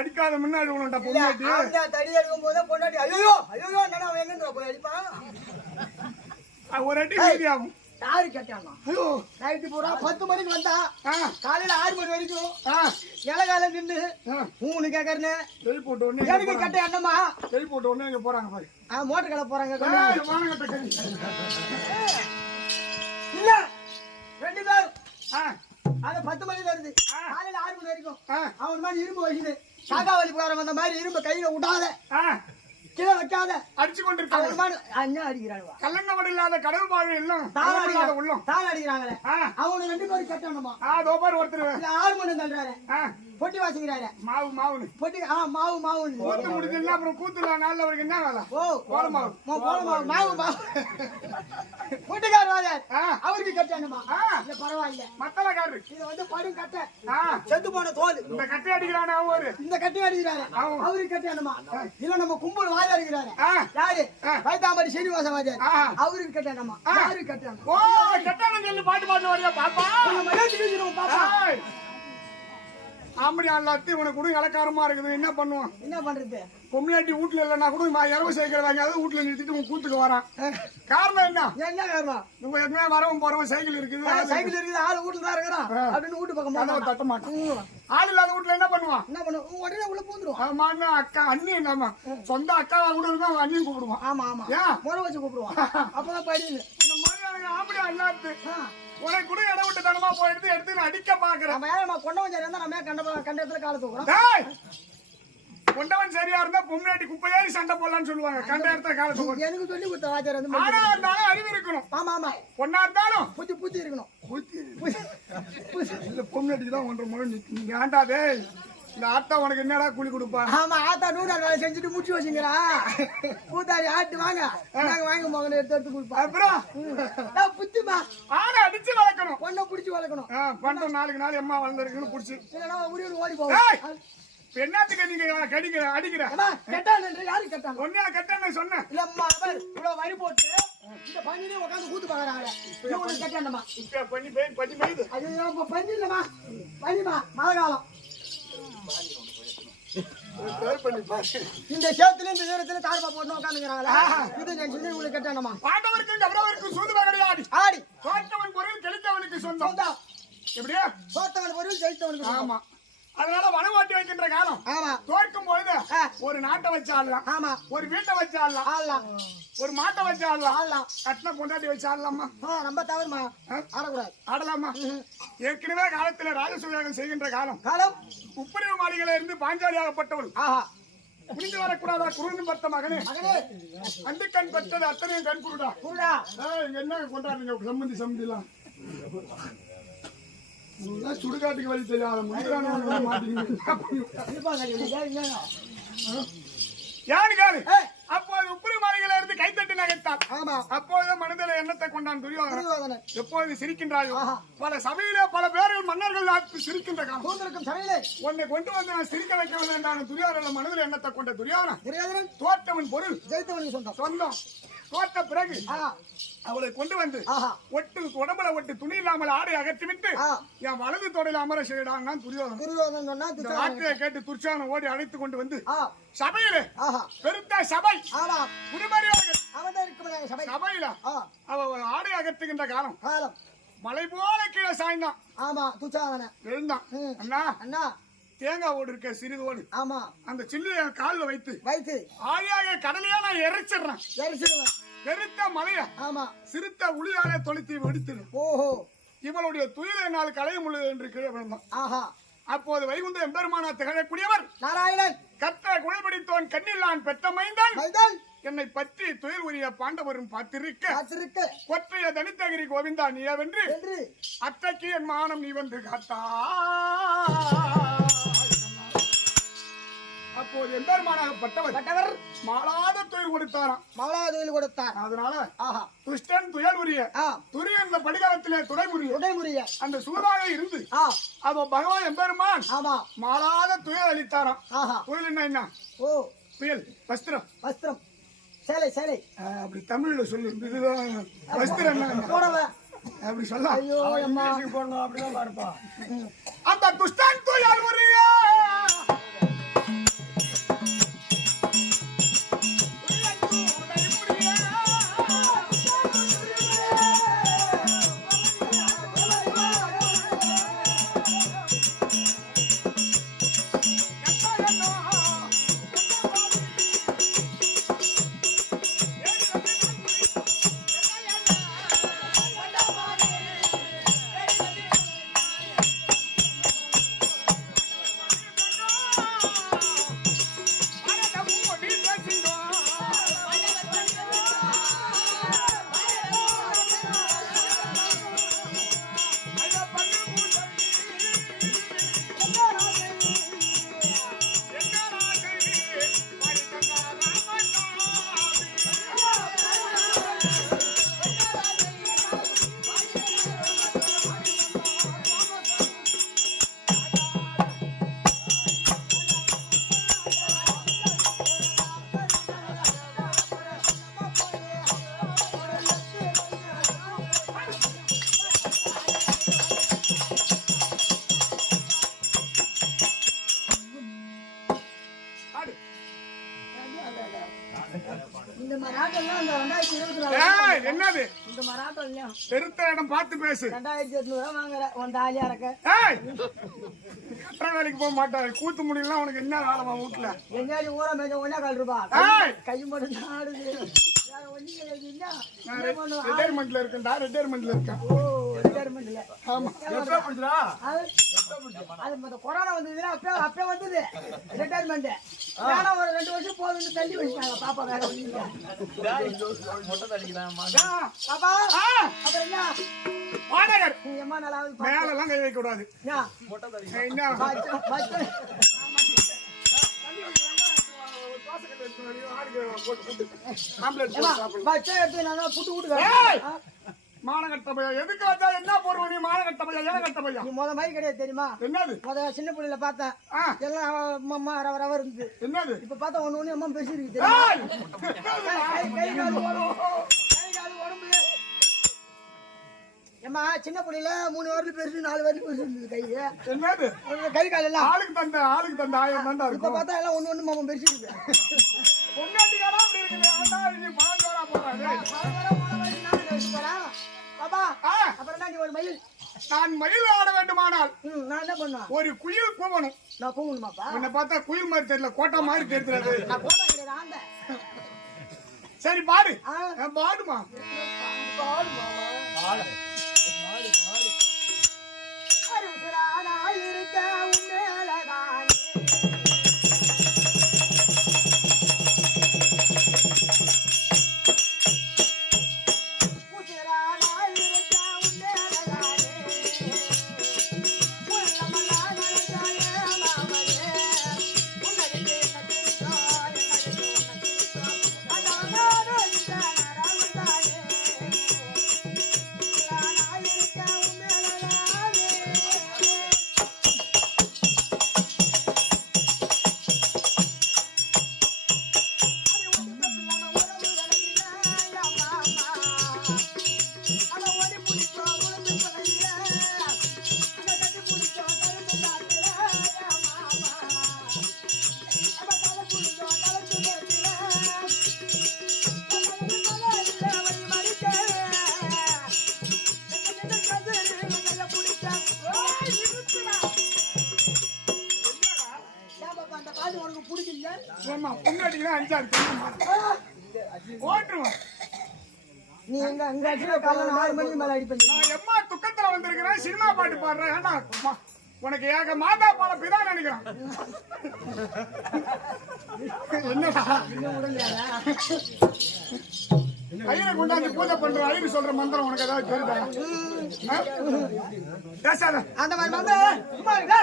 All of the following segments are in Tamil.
அடிக்காத முன்னாடி உனட்டா பொண்டாட்டி தடி அடிக்கும் போதே பொண்டாட்டி ஐயோ ஐயோ என்ன அவன் எங்க போய் அடிப்பான் ஒரு அடி வீடியாகும் யாரு கேட்டாங்க ஐயோ நைட்டு பூரா 10 மணிக்கு வந்தா காலையில 6 மணி வரைக்கும் இலகால நின்று மூணு கேட்கறேன்னு வெளி போட்டு உடனே எனக்கு கட்ட என்னமா வெளி போட்டு உடனே இங்க போறாங்க பாரு மோட்டர் கடை போறாங்க இல்ல 2 பேரும் அது 10 மணில இருந்து காலையில 6 மணி வரைக்கும் அவன் மாதிரி இரும்பு வச்சுது காக்கா வலி போறான் அந்த மாதிரி இரும்பு கையில விடாத கீழே வைக்காத அடிச்சு கொண்டிருக்காங்க அண்ணா அடிக்கிறாங்க கல்லங்கவடு இல்லாத கடல் வாழ்வு எல்லாம் தாள உள்ளம் தாள அடிக்கிறாங்களே அவங்க 2 பேரும் கட்டணுமா தோபார் ஒருத்தர் 6 மணி தள்ளுறாரு பொட்டி வாசிக்கிறாரு மாவு பொட்டி மாவு கூத்து முடிஞ்சா அப்புறம் கூத்துல நாள்ல அவருக்கு என்ன வேலை போல மாவு பொட்டிக்கார் வாதார் அவருக்கு கட்டணுமா இல்ல பரவாயில்ல மத்தலக்காரரு இது வந்து படும் கட்டை செத்து போன தோல் இந்த கட்டை அடிக்கிறானே அவரு இந்த கட்டை அடிக்கிறாரு அவருக்கு கட்டணுமா இல்ல நம்ம கும்பல் வாய் அடிக்கிறாரு யாரு வைத்தாம்படி சீனிவாச வாஜர் அவருக்கு கட்டணுமா யாருக்கு கட்டணும் ஓ கட்டணும் சொல்லி பாட்டு வரையா பாப்பா நம்ம ஏத்திக்கிறோம் பாப்பா ஆம்படி அல்லாத்தி உனக்கு கூட இலக்காரமா இருக்குது என்ன பண்ணுவான் என்ன பண்றது பொம்லாட்டி வீட்டுல இல்லன்னா கூட இரவு சைக்கிள் வாங்கியாவது வீட்டுல நிறுத்திட்டு உன் கூத்துக்கு வரான் காரணம் என்ன காரணம் உங்க என்ன வரவும் போறவன் சைக்கிள் இருக்குது ஆள் வீட்டுல தான் இருக்கிறான் அப்படின்னு வீட்டு பக்கம் தட்ட மாட்டான் ஆள் இல்லாத வீட்டுல என்ன பண்ணுவான் உடனே உள்ள பூந்துருவான் ஆமா அக்கா அண்ணி நம்ம சொந்த அக்காவா கூட இருக்கும் அவன் அண்ணியும் கூப்பிடுவான் ஆமா ஏன் முறை வச்சு கூப்பிடுவான் அப்பதான் படின்னு இந்த மாதிரி ஆம்படி அல்லாத்து உனக்கு கூட இடம் விட்டு தனமா போயிட்டு எடுத்து அடிக்க பாக்குறேன் கொண்டவன் சரியா இருந்தா நம்ம கண்ட இடத்துல கால தூக்குறோம் கொண்டவன் சரியா இருந்தா பொம்னாட்டி குப்பையாரி சண்டை போடலாம்னு சொல்லுவாங்க கண்ட இடத்துல கால தூக்குறோம் எனக்கு சொல்லி கொடுத்த வாத்தியார் வந்து ஆனா இருந்தாலும் அறிவு இருக்கணும் ஆமா பொண்ணா இருந்தாலும் புத்தி இருக்கணும் இல்ல பொம்னாட்டிக்கு தான் 1.5 முறை நீங்க ஆண்டாதே இந்த ஆத்தா உனக்கு என்னடா கூலி கொடுப்பா ஆமா ஆத்தா நூறு வேலை செஞ்சுட்டு முடிச்சு வச்சுங்கிறா கூத்தாடி ஆட்டு வாங்க வாங்க போங்க எடுத்து கொடுப்பா அப்புறம் புத்திமா ஆனா அடிச்சு வளர்க்கணும் பொண்ணை பிடிச்சி வளர்க்கணும் பண்டம் 4 நாள் எம்மா வளர்ந்துருக்குன்னு பிடிச்சி இல்லைன்னா ஓடி போவோம் என்னத்துக்கு நீங்க அடிக்கிற கெட்டான் யாரு கெட்டான் ஒன்னே கெட்டான்னு சொன்னேன் இல்லம்மா இவ்வளவு வரி போட்டு இந்த பண்ணிலே உட்காந்து கூத்து பாக்குறாங்க கெட்டாண்டமா பண்ணி மேயுது அது பண்ணி இல்லமா பண்ணிமா மழை காலம் இந்த சேத்துல இந்த நேரத்துல தார்பா போட்டு உட்காந்துக்கிறாங்களா இது நான் சின்ன உங்களுக்கு கட்டணுமா பாட்டவருக்கு கவரவருக்கு சூதுவா கிடையாது ஆடி தோற்றவன் பொருள் கெளித்தவனுக்கு சொந்தம் எப்படியா தோற்றவன் பொருள் ஜெயித்தவனுக்கு ஆமா அதனால வனவாட்டி வைக்கின்ற காலம் ஆமா தோற்கும் பொழுது ஒரு நாட்டை வச்சு ஆடலாம் ஆமா ஒரு வீட்டை வச்சு ஆடலாம் ஒரு மாட்டை வச்சு ஆடலாம் கட்டின கொண்டாட்டி வச்சு ஆடலாமா ரொம்ப தவறுமா ஆடக்கூடாது ஆடலாமா ஏற்கனவே காலத்துல ராஜசூயாகம் செய்கின்ற காலம் உப்பரிவு மாளிகையில இருந்து பாஞ்சாலியாகப்பட்டவள் புரிந்து வரக்கூடாதா குருன்னு பத்த மகனே அந்த கண் பட்டது அத்தனையும் கண் குருடா இங்க என்ன கொண்டாடுறீங்க சம்பந்தி எல்லாம் சுடுகாட்டுக்கு வழி தெரியாத யாரு அப்போது உப்புரி மாளிகையில இருந்து கைத்தட்டி நகைத்தார் அப்போது மனதில எண்ணத்தை கொண்டான் துரியோதனன் எப்போது சிரிக்கின்றாயோ பல சபையிலே பல பேர்கள் மன்னர்கள் சிரிக்கின்ற காலம் உன்னை கொண்டு வந்து நான் சிரிக்க வைக்க வேண்டும் துரியோதன மனதில் எண்ணத்தை கொண்ட துரியோதனன் தோற்றவன் பொருள் ஜெயித்தவன் சொந்தம் தோற்ற பிறகு அவளை கொண்டு வந்து உடம்புல ஒட்டு துணி இல்லாமல் ஆடை அகற்றிவிட்டு என் வலது தொடையில அமர செய்யடான் துரியோதனன் ஆட்டையை கேட்டு துர்ச்சானம் ஓடி அழைத்து கொண்டு வந்து சபையில பெருத்த சபை சபையில அவ ஆடை அகற்றுகின்ற காலம் மலை போல கீழே சாய்ந்தான் ஆமா துச்சாதன எழுந்தான் அண்ணா தேங்காய் ஓடு இருக்க சிறிது ஓடு ஆமா அந்த சில்லிய கால்ல வைத்து ஆழியாக கடலையா நான் எரிச்சிடுறேன் பெருத்த மலைய ஆமா சிறுத்த உளியாலே தொலைத்து வெடித்திடும் இவளுடைய துயிலை நாள் களைய முடியாது என்று கீழே விழுந்தான் அப்போது வைகுந்த எம்பெருமானா திகழக்கூடியவர் நாராயணன் கத்த குழல்படித்தோன் கண்ணில்லான் பெற்ற மைந்தால் என்னை பற்றி துயில் உரிய பாண்டவரும் பார்த்திருக்க கொற்றைய தனித்தகிரி கோவிந்தா நீவென்று அத்தைக்கு என் மானம் நீ வந்து காத்தா அப்போது எம்பெருமானாகப்பட்டவர் மாளாத தொழில் கொடுத்தார் அதனால துஷ்டன் துயல் உரிய துரிய இந்த படிகாலத்திலே துடைமுறிய அந்த சூடாக இருந்து அவ பகவான் எம்பெருமான் மாளாத துயல் அளித்தாராம் துயல் என்ன புயல் வஸ்திரம் சேலை அப்படி தமிழ்ல சொல்லு வஸ்திரம் அப்படி சொல்ல அப்படிதான் பாருப்பா அந்த துஷ்டன் துயல் உரிய மராட்டம் இல்லையா பெருத்த இடம் பார்த்து பேசு. 2800 வாங்குற உன் தாலியா இருக்க. கட்டுற வேலைக்கு போக மாட்டாரு. கூத்து முடியலாம் உனக்கு என்ன வேலைமா வீட்டுல? எங்கேயாவது ஊற மேஜ ஒன்னா கால் ரூபா கை மட்டும் ஆடுது. வேற ஒண்ணும் இல்ல. ரிட்டையர்மெண்ட்ல இருக்கேன்டா. ரிட்டையர்மெண்ட்ல இருக்கேன். ஓ ரிட்டையர்மெண்ட்ல. ஆமா. எப்ப பண்றா? அது மொத்த கொரோனா வந்ததுன்னா அப்பவே வந்தது ரிட்டையர்மெண்ட். வேணா ஒரு 2 வருஷம் போதுன்னு தள்ளி வச்சாங்க. பாப்பா வேற ஒண்ணும் இல்ல. மொட்டை தள்ளிக்கலாம். பாப்பா அப்புறம் என்ன? வாடகர் நீ எம்மா நல்லாவது மேல எல்லாம் கை வைக்க கூடாது. மொட்டை தள்ளி என்ன? மானகட்ட பையா எதுக்கு வச்சா என்ன போடுவ நீ? மானகட்ட பையா ஏனகட்ட பையா நீ முத மாதிரி கிடையாது தெரியுமா? என்னது? முத சின்ன பிள்ளைல பார்த்தேன் எல்லாம் அம்மா ரவ இருந்தது. என்னது? இப்ப பார்த்தா ஒண்ணு அம்மா பேசி இருக்கு. ஏமா சின்ன பிள்ளைல 3 வரல பெருசு 4 வரல பெருசு இருந்தது கை. என்னது? கை கால் எல்லாம் ஆளுக்கு தந்த 1000 தந்தா இப்ப பார்த்தா எல்லாம் ஒண்ணு மாமா பெருசு இருக்கு. பொண்டாட்டியாரா அப்படி இருக்குது. ஆண்டா நீ பாஞ்சோரா போறானே. பாபா அப்புறம் என்ன? நீ ஒரு மயில். நான் மயில் ஆட வேண்டுமானால் நான் என்ன பண்ணுவேன்? ஒரு குயில் கூவணும். நான் கூவணுமாப்பா? உன்னை பார்த்தா குயில் மாதிரி தெரியல, கோட்டை மாதிரி தெரியுது. நான் கோட்டை கிடையாது ஆண்ட. சரி பாடு. பாடுமா? பாடுமா? பாடு. அருசுரானா இருக்க உன்னேலதானே. உசுரானா இருக்க உன்னேலதானே. உள்ளமலா நரஜாயே மாமனே. உன்னடிக்கு நதிருச்சோ என்னடிக்கு நதிருச்சோ. அதானாரோ இந்த நரவுதானே. உசுரானா இருக்க உன்னேலதானே. பொண்டாட்டிக்கு 5 ஓட்டுருவான். நீ எங்க அங்க அடிச்ச காலைல 4 மணிக்கு மேல அடிப்பீங்க. நான் எம்மா துக்கத்துல வந்திருக்கிறேன். சினிமா பாட்டு பாடுறேன். ஏண்டா உனக்கு ஏக மாதா பால பிதா நினைக்கிறேன். என்னடா ஐயரை கொண்டாந்து பூஜை பண்ற ஐயரு சொல்ற மந்திரம் உனக்கு ஏதாவது தெரியுதா? பேசாத. அந்த மாதிரி மந்திரம் சும்மா இருக்க.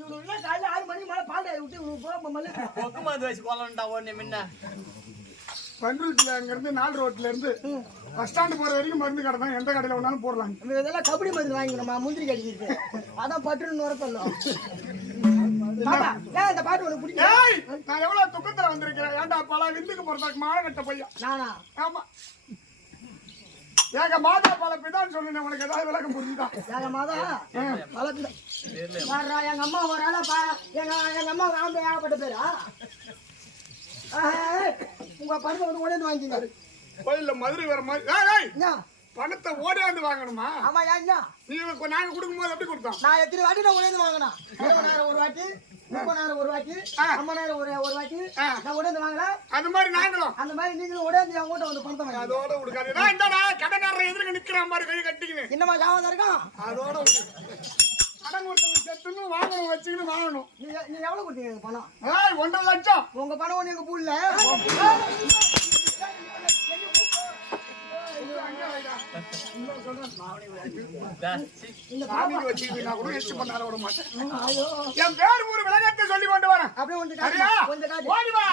இவனுக்கு காலைல 6 மணிக்கு மேல பால் விட்டு போற மல்ல பக்கமாது வச்சு கொல்லண்டா ஓடனே முன்ன. பண்ருட்டில அங்க இருந்து 4 ரோட்ல இருந்து பஸ் ஸ்டாண்ட் போற வரைக்கும் மருந்து கடை தான். எந்த கடையில வேணாலும் போடலாம். இதெல்லாம் கபடி மருந்து வாங்கிக்கணுமா? முந்திரி கடிக்கிட்டு அதான் பட்டுன்னு உரத்தல்லும். இந்த பாட்டு உனக்கு பிடிக்கும்? நான் எவ்வளவு துக்கத்துல வந்திருக்கிறேன். ஏன்டா பல விந்துக்கு போறதுக்கு மானகட்ட பையன் நானா? ஆமா. ஏக மாதா பல பிதான்னு சொன்னேன். உனக்கு ஏதாவது விளக்கம் புரிஞ்சுதா? ஏக மாதா பல பிதா. எங்க அம்மா ஒரு ஆளா எங்க அம்மா ஆம்பளை ஏகப்பட்ட பேரா? உங்க பணத்தை வந்து உடனே வாங்கிங்க. கோயில்ல மதுரை வர மாதிரி பணத்தை ஓடியாந்து வாங்கணுமா? ஆமா. ஏன் நீ நாங்க கொடுக்கும் போது எப்படி கொடுத்தோம்? நான் எத்தனை வாட்டி நான் உடனே வாங்கினா? 20,000 ஒரு வாட்டி, 30,000 ஒரு வாட்டி, 50,000 ஒரு வாட்டி நான் உடனே வாங்கல. அது மாதிரி நாங்களும் அந்த மாதிரி நீங்களும் உடனே என் கூட்ட வந்து பணத்தை வாங்க. அதோட கொடுக்காது. இந்தடா கடனாரரை எதிர்க்க நிக்கிற மாதிரி கை கட்டிக்கினு என்னமா ஜாவதா இருக்கான்? அதோட கடன் கொடுத்தவங்க செத்துன்னு வாங்கணும் வச்சுக்கின்னு வாங்கணும். நீ எவ்வளவு கொடுத்தீங்க பணம்? 1.5 லட்சம். உங்க பணம் ஒண்ணு எங்க பூல்ல. என் பேர் ஒரு விளக்கத்தை சொல்லி கொண்டு வரேன். அப்படியே வந்து ஓடி வா.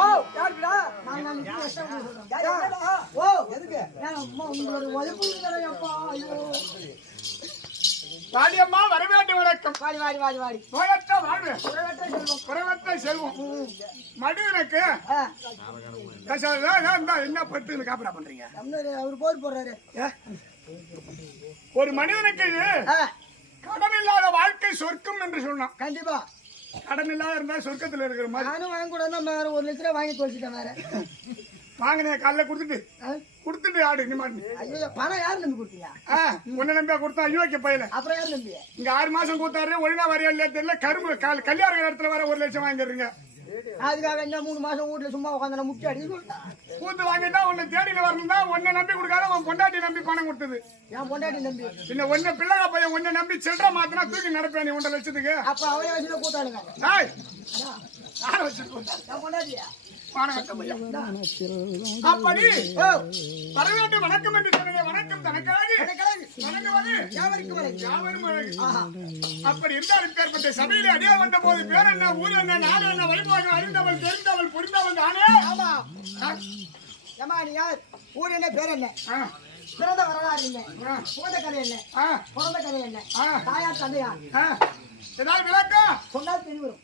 ஓ யாருடா நான் ஓ எதுக்கு அம்மா உங்களோட உழைப்பு இல்லையப்பா ஐயோ வாடியம்மா வரவேற்று வணக்கம். வாடி வாடி வாடி வாடி நோயற்ற வாழ்வு குறைவற்ற செல்வம் குறைவற்ற செல்வம். மடு எனக்கு என்ன பட்டு காப்பரா பண்றீங்க? அவரு போர் போடுறாரு. ஒரு மனிதனுக்கு கடன் இல்லாத வாழ்க்கை சொர்க்கம் என்று சொன்னான். கண்டிப்பா கடன் இல்லாத இருந்தா சொர்க்கத்துல இருக்கிற மாதிரி. நானும் வாங்க கூட வேற 1 லட்சம் ரூபாய் வாங்கி தொலைச்சிட்டேன். வேற வாங்கினே காலைல கொடுத்துட்டு ஆடு இந்த மாதிரி. ஐயோ பணம் யாரு நம்பி கொடுத்தீங்க? உன்ன நம்பியா கொடுத்தா ஐயோக்கு பையல. அப்புறம் யாரு நம்பி? இங்க 6 மாசம் கொடுத்தாரு ஒழுங்கா வரையா இல்லையா தெரியல. கரும்பு கல்யாண இடத்துல வர 1 லட்சம் வாங்கிடுறீங்க. அதுக்காக என்ன 3 மாசம் வீட்டுல சும்மா உட்காந்து முக்கிய அடி கூத்து வாங்கிட்டா உன்னை தேடியில வரணும் தான். உன்னை நம்பி கொடுக்காத உன் பொண்டாட்டி நம்பி பணம் கொடுத்தது. என் பொண்டாட்டி நம்பி இன்னும் ஒன்ன பிள்ளைங்க பையன் உன்னை நம்பி சில்லற மாத்தினா தூக்கி நடப்பேன் நீ 1.5 லட்சத்துக்கு. அப்ப அவரே வச்சுல கூத்தாளுங்க. யாரை வச்சுட்டு கூத்தா? என் பொண்டாட்டியா? அப்படி வரவேற்று வணக்கம் என்று சொன்னீங்க. வணக்கம் தனக்காக அப்படி இருந்தாலும் ஏற்பட்ட சபையிலே அடியா வந்த போது பேர் என்ன, ஊர் என்ன, நாடு என்ன, வழிபாடு அறிந்தவள் தெரிந்தவள் புரிந்தவள் தானே. ஏமா நீ யார்? ஊர் என்ன, பேர் என்ன, பிறந்த வரலாறு என்ன, புகழ்ந்த கதை என்ன, பிறந்த கதை என்ன, தாயார் தந்தையா ஏதாவது விளக்கம் சொன்னால் தெரியும்.